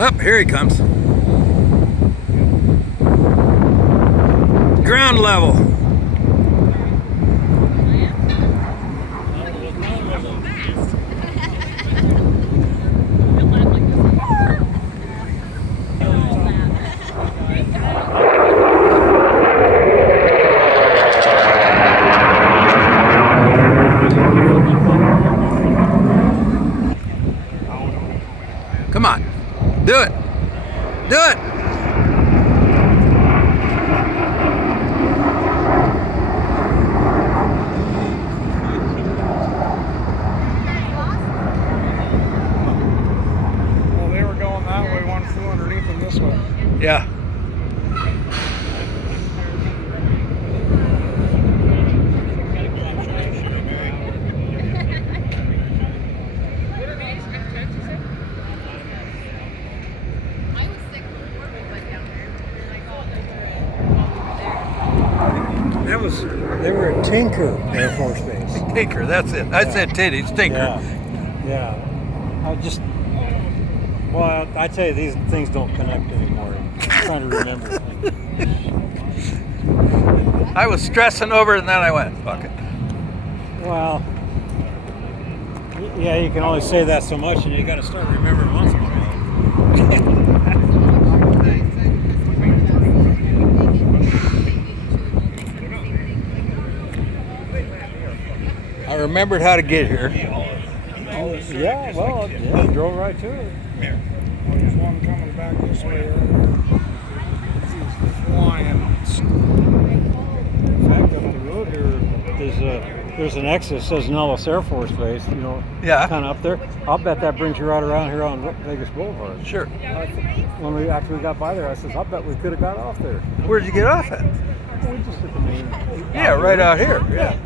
Oh, here he comes. Ground level. Come on, do it. Do it. Well, they were going that way, one flew underneath them this way. Yeah. They were at Tinker Air Force Base. Tinker, that's it. I said titties, Tinker. Yeah. I tell you, these things don't connect anymore. I'm trying to remember things. I was stressing over it and then I went, fuck it. Well, yeah, you can only say that so much, and you got to start remembering once in a while. I remembered how to get here. Yeah, well, yeah, drove right to it. Well, there's one coming back this way. He's flying. In fact, up the road here, there's an exit that says Nellis Air Force Base, Yeah. kind of up there. I'll bet that brings you right around here on Vegas Boulevard. Sure. After we got by there, I said, I bet we could have got off there. Where'd you get off at? We just at the main. Yeah, right out here. Yeah.